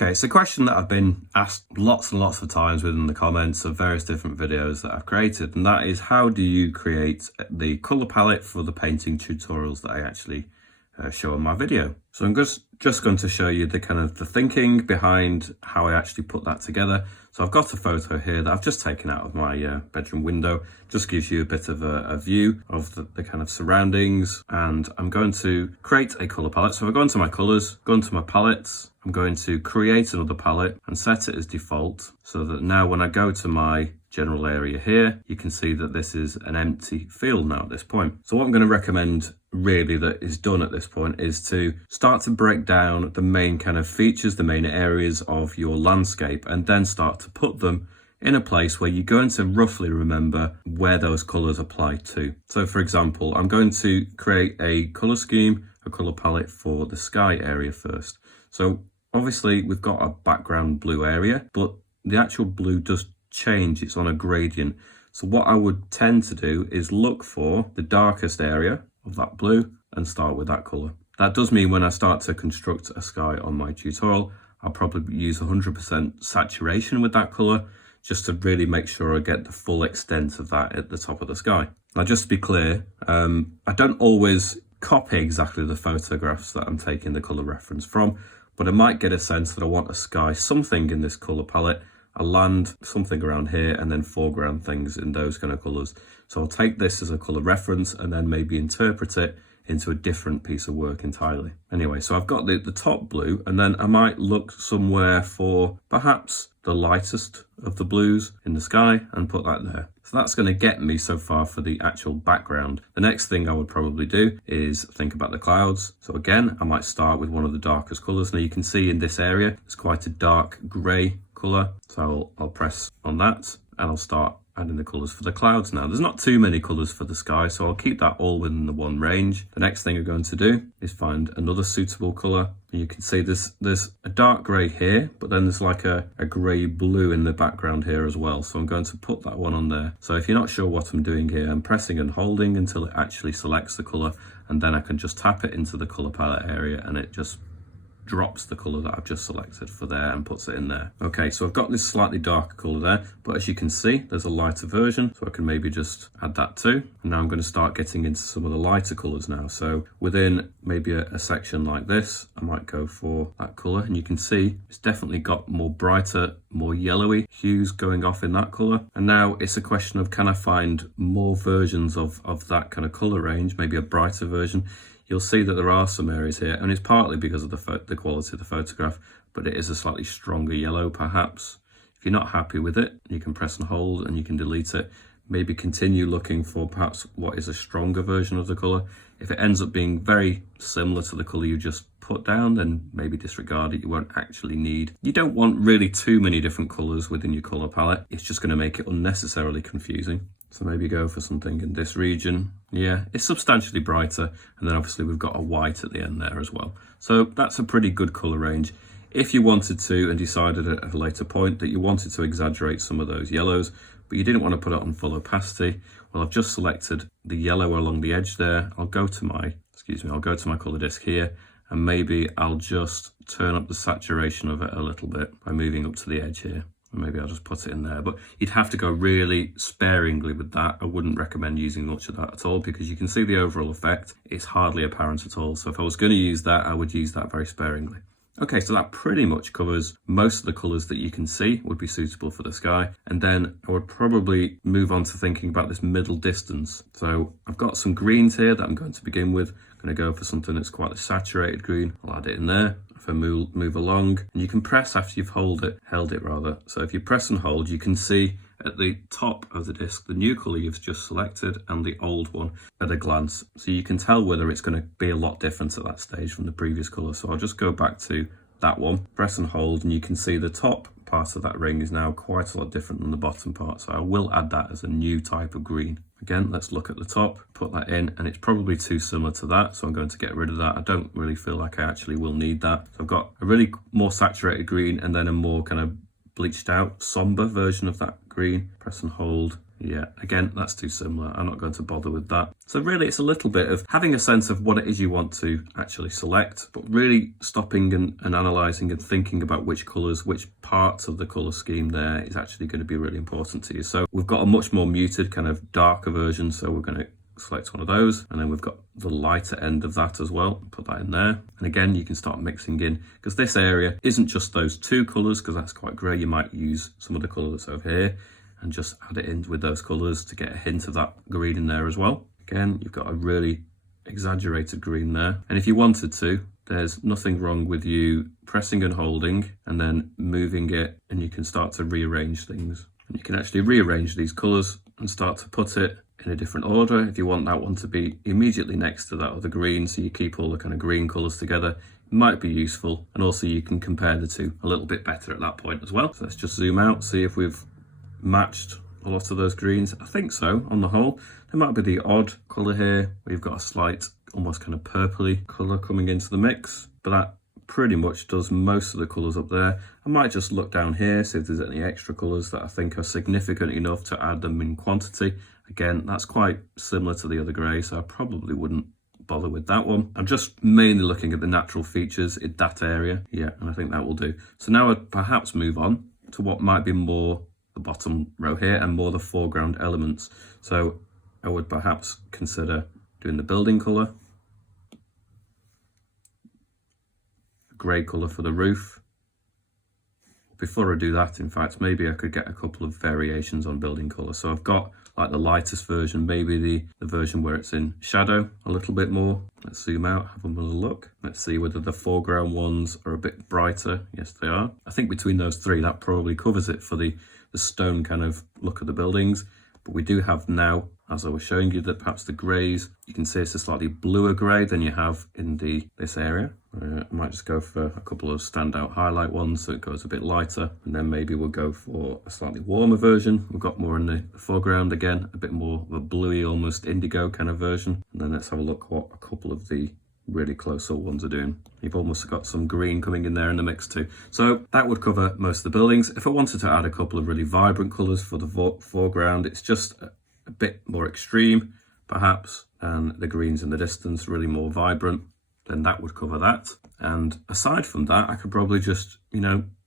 Okay, it's a question that I've been asked lots and lots of times within the comments of various different videos that I've created, and that is, how do you create the colour palette for the painting tutorials that I actually show in my video? So I'm just going to show you the the thinking behind how I actually put that together. So I've got a photo here that I've just taken out of my bedroom window. Just gives you a bit of a view of the kind of surroundings, and I'm going to create a colour palette. So if I go into my colours, go into my palettes, I'm going to create another palette and set it as default, so that now when I go to my general area here, you can see that this is an empty field now at this point. So what I'm going to recommend really that is done at this point is to start to break down the main kind of features, the main areas of your landscape, and then start to put them in a place where you're going to roughly remember where those colours apply to. So for example, I'm going to create a colour scheme, a colour palette for the sky area first. So obviously we've got a background blue area, but the actual blue does change, it's on a gradient. So what I would tend to do is look for the darkest area of that blue and start with that colour. That does mean when I start to construct a sky on my tutorial, I'll probably use 100% saturation with that colour, just to really make sure I get the full extent of that at the top of the sky. Now just to be clear, I don't always copy exactly the photographs that I'm taking the colour reference from, but I might get a sense that I want a sky, something in this colour palette, a land, something around here, and then foreground things in those kind of colours. So I'll take this as a colour reference and then maybe interpret it into a different piece of work entirely. Anyway, so I've got the top blue, and then I might look somewhere for perhaps the lightest of the blues in the sky and put that there. So that's going to get me so far for the actual background. The next thing I would probably do is think about the clouds. So again, I might start with one of the darkest colours. Now you can see in this area, it's quite a dark grey colour. So I'll press on that and I'll start adding the colours for the clouds now. There's not too many colours for the sky, so I'll keep that all within the one range. The next thing I'm going to do is find another suitable colour. You can see there's a dark grey here, but then there's like a grey blue in the background here as well. So I'm going to put that one on there. So if you're not sure what I'm doing here, I'm pressing and holding until it actually selects the colour, and then I can just tap it into the colour palette area and it just drops the colour that I've just selected for there and puts it in there. Okay, so I've got this slightly darker colour there, but as you can see, there's a lighter version, so I can maybe just add that too. And now I'm going to start getting into some of the lighter colours now. So within maybe a section like this, I might go for that colour, and you can see it's definitely got more brighter, more yellowy hues going off in that colour. And now it's a question of, can I find more versions of that kind of colour range, maybe a brighter version? You'll see that there are some areas here, and it's partly because of the quality of the photograph, but it is a slightly stronger yellow perhaps. If you're not happy with it, you can press and hold and you can delete it. Maybe continue looking for perhaps what is a stronger version of the colour. If it ends up being very similar to the colour you just put down, then maybe disregard it. You won't actually need. You don't want really too many different colours within your colour palette. It's just going to make it unnecessarily confusing. So maybe go for something in this region. Yeah, it's substantially brighter. And then obviously we've got a white at the end there as well. So that's a pretty good colour range. If you wanted to and decided at a later point that you wanted to exaggerate some of those yellows, but you didn't want to put it on full opacity, well, I've just selected the yellow along the edge there. I'll go to my colour disc here, and maybe I'll just turn up the saturation of it a little bit by moving up to the edge here. Maybe I'll just put it in there, but you'd have to go really sparingly with that. I wouldn't recommend using much of that at all, because you can see the overall effect. It's hardly apparent at all. So if I was going to use that, I would use that very sparingly. Okay, so that pretty much covers most of the colours that you can see would be suitable for the sky. And then I would probably move on to thinking about this middle distance. So I've got some greens here that I'm going to begin with. I'm going to go for something that's quite a saturated green. I'll add it in there. If I move along, and you can press after you've held it. So if you press and hold, you can see at the top of the disc the new colour you've just selected and the old one at a glance. So you can tell whether it's going to be a lot different at that stage from the previous colour. So I'll just go back to that one, press and hold, and you can see the top part of that ring is now quite a lot different than the bottom part. So I will add that as a new type of green. Again, let's look at the top, put that in, and it's probably too similar to that, so I'm going to get rid of that. I don't really feel like I actually will need that. So I've got a really more saturated green and then a more kind of bleached out, somber version of that green. Press and hold, Yeah, again, that's too similar. I'm not going to bother with that. So really, it's a little bit of having a sense of what it is you want to actually select, but really stopping and analysing and thinking about which colours, which parts of the colour scheme there is actually going to be really important to you. So we've got a much more muted, kind of darker version. So we're going to select one of those, and then we've got the lighter end of that as well. Put that in there, and again you can start mixing in, because this area isn't just those two colours, because that's quite grey. You might use some of the colour that's over here and just add it in with those colours to get a hint of that green in there as well. Again, you've got a really exaggerated green there, and if you wanted to, there's nothing wrong with you pressing and holding and then moving it, and you can start to rearrange things, and you can actually rearrange these colours and start to put it in a different order. If you want that one to be immediately next to that other green, so you keep all the kind of green colours together, it might be useful. And also you can compare the two a little bit better at that point as well. So let's just zoom out, see if we've matched a lot of those greens. I think so, on the whole. There might be the odd colour here. We've got a slight, almost kind of purpley colour coming into the mix, but that pretty much does most of the colours up there. I might just look down here, see if there's any extra colours that I think are significant enough to add them in quantity. Again, that's quite similar to the other grey, so I probably wouldn't bother with that one. I'm just mainly looking at the natural features in that area. Yeah, and I think that will do. So now I'd perhaps move on to what might be more the bottom row here and more the foreground elements. So I would perhaps consider doing the building colour, grey colour for the roof. Before I do that, in fact, maybe I could get a couple of variations on building colour. So I've got like the lightest version, maybe the version where it's in shadow a little bit more. Let's zoom out, have another look. Let's see whether the foreground ones are a bit brighter. Yes, they are. I think between those three, that probably covers it for the stone kind of look of the buildings. But we do have now, as I was showing you, that perhaps the greys, you can see it's a slightly bluer grey than you have in this area. I might just go for a couple of standout highlight ones so it goes a bit lighter, and then maybe we'll go for a slightly warmer version. We've got more in the foreground again, a bit more of a bluey, almost indigo kind of version. And then let's have a look what a couple of the really close up ones are doing. You've almost got some green coming in there in the mix too. So that would cover most of the buildings. If I wanted to add a couple of really vibrant colours for the foreground, it's just a bit more extreme perhaps, and the greens in the distance really more vibrant, then that would cover that. And aside from that, I could probably just,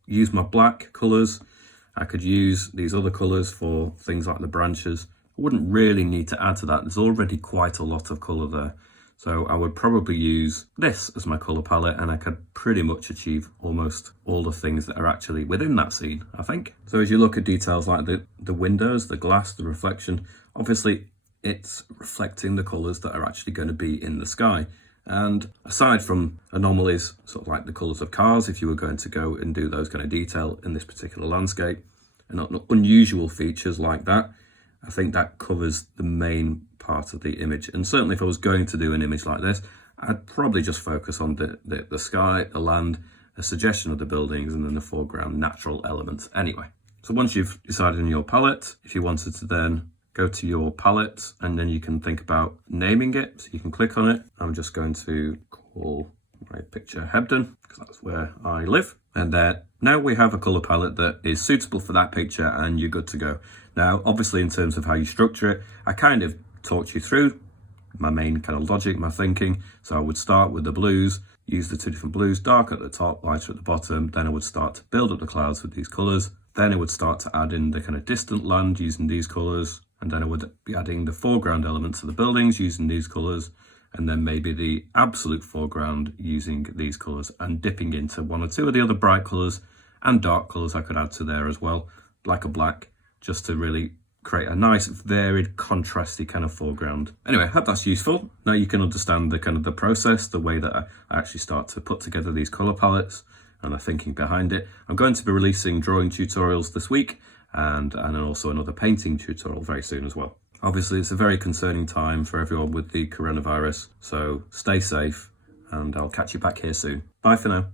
use my black colours. I could use these other colours for things like the branches. I wouldn't really need to add to that. There's already quite a lot of colour there. So I would probably use this as my colour palette, and I could pretty much achieve almost all the things that are actually within that scene, I think. So as you look at details like the windows, the glass, the reflection, obviously it's reflecting the colours that are actually going to be in the sky. And aside from anomalies, sort of like the colours of cars, if you were going to go and do those kind of detail in this particular landscape, and not unusual features like that, I think that covers the main part of the image. And certainly if I was going to do an image like this, I'd probably just focus on the sky, the land, a suggestion of the buildings, and then the foreground natural elements anyway. So once you've decided on your palette, if you wanted to then go to your palette, and then you can think about naming it. So you can click on it. I'm just going to call my picture Hebden, because that's where I live. And now we have a colour palette that is suitable for that picture, and you're good to go. Now, obviously, in terms of how you structure it, I kind of talked you through my main kind of logic, my thinking. So I would start with the blues, use the two different blues, dark at the top, lighter at the bottom. Then I would start to build up the clouds with these colours. Then I would start to add in the kind of distant land using these colours. And then I would be adding the foreground elements of the buildings using these colours. And then maybe the absolute foreground using these colours, and dipping into one or two of the other bright colours and dark colours I could add to there as well, like a black, just to really create a nice, varied, contrasty kind of foreground. Anyway, I hope that's useful. Now you can understand the kind of the process, the way that I actually start to put together these colour palettes and the thinking behind it. I'm going to be releasing drawing tutorials this week, and then also another painting tutorial very soon as well. Obviously, it's a very concerning time for everyone with the coronavirus, so stay safe, and I'll catch you back here soon. Bye for now.